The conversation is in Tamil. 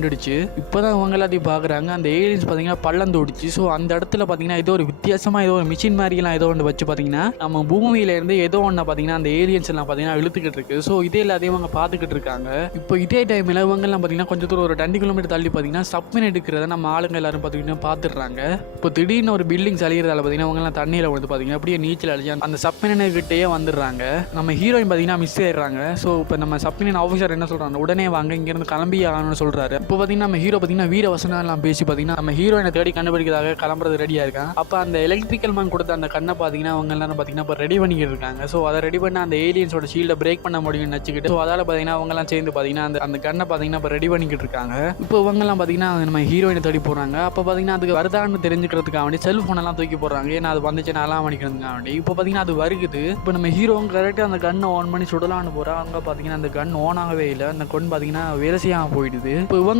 வந்துடுச்சு. இப்போதான் இவங்க எல்லாத்தையும் பார்க்குறாங்க. அந்த ஏலியன்ஸ் பார்த்தீங்கன்னா பள்ளம் தோடிச்சு. ஸோ அந்த இடத்துல பார்த்தீங்கன்னா ஏதோ ஒரு வித்தியாசமாக ஏதோ ஒரு மிஷின் மாதிரிலாம் ஏதோ ஒன்று வச்சு பார்த்தீங்கன்னா நம்ம பூமியிலேருந்து ஏதோ ஒன்று பார்த்தீங்கன்னா அந்த ஏலியன்ஸ் எல்லாம் பார்த்தீங்கன்னா இழுத்துக்கிட்டு இருக்கு. ஸோ இதே எல்லாத்தையும் அவங்க பார்த்துக்கிட்டு இருக்காங்க. இப்போ இதே டைமில் இவங்கெல்லாம் பார்த்தீங்கன்னா கொஞ்சம் தூரம் ஒரு 2 கிலோமீட்டர் தள்ளி பார்த்தீங்கன்னா சப்மெயின் எடுக்கிறத நம்ம ஆளுங்க எல்லாரும் பார்த்தீங்கன்னா பார்த்துடுறாங்க. இப்போ திடீர்னு ஒரு பில்டிங் அழிகிறதால பார்த்தீங்கன்னா அவங்கெல்லாம் தண்ணியில் வந்து பார்த்தீங்கன்னா அப்படியே நீச்சல் அடிச்சு அந்த சப்மெயின் கிட்டேயே வந்துடுறாங்க. நம்ம ஹீரோயின் பார்த்தீங்கன்னா மிஸ் ஆயிடுறாங்க. ஸோ இப்போ நம்ம சப்மெயின் ஆஃபீஸர் என்ன சொல்கிறாங்க, உடனே வாங்க இங்கேருந்து கிளம்பி ஆகணும்னு சொல்கிறாரு. இப்போ பார்த்தீங்கன்னா நம்ம ஹீரோ பார்த்தீங்கன்னா வீர வசனம் எல்லாம் பேசி பார்த்தீங்கன்னா நம்ம ஹீரோயினை தேடி கண்டுபிடிக்கிறதாக கிளம்புறது ரெடியாக இருக்காங்க. அப்போ அந்த எலக்ட்ரிக்கல் மேன் கொடுத்த அந்த கண்ணை பார்த்தீங்கன்னா அவங்க எல்லாரும் பார்த்தீங்கன்னா இப்போ ரெடி பண்ணிக்கிட்டு இருக்காங்க. ஸோ அதை ரெடி பண்ண அந்த ஏலியன்ஸோட ஷீல்டை பிரேக் பண்ண முடியும்னு நினச்சிக்கிட்டு ஸோ அதால் பார்த்தீங்கன்னா அவங்கெல்லாம் சேர்ந்து பார்த்தீங்கன்னா அந்த கண்ணை பார்த்தீங்கன்னா இப்போ ரெடி பண்ணிக்கிட்டு இருக்காங்க. இப்போ இவங்கெல்லாம் பார்த்தீங்கன்னா நம்ம ஹீரோயினை தேடி போகிறாங்க. அப்போ பார்த்தீங்கன்னா அதுக்கு வருதான்னு தெரிஞ்சுக்கிறதுக்காக வேண்டி செல்ஃபோனெல்லாம் தூக்கி போடுறாங்க. ஏன்னா அது வந்துச்சுன்னா அலாம் அடிக்கிறதுக்காக வேண்டி. இப்போ பார்த்தீங்கன்னா அது வருகுது. இப்போ நம்ம ஹீரோ கரெக்டாக அந்த கண்ணை ஆன் பண்ணி சுடலான்னு போகிறாங்க. பார்த்தீங்கன்னா அந்த கன் ஆன் ஆகவே இல்லை. அந்த கண் பார்த்தீங்கன்னா வேலை செய்யாமல் போயிடுது. இப்போ இவங்க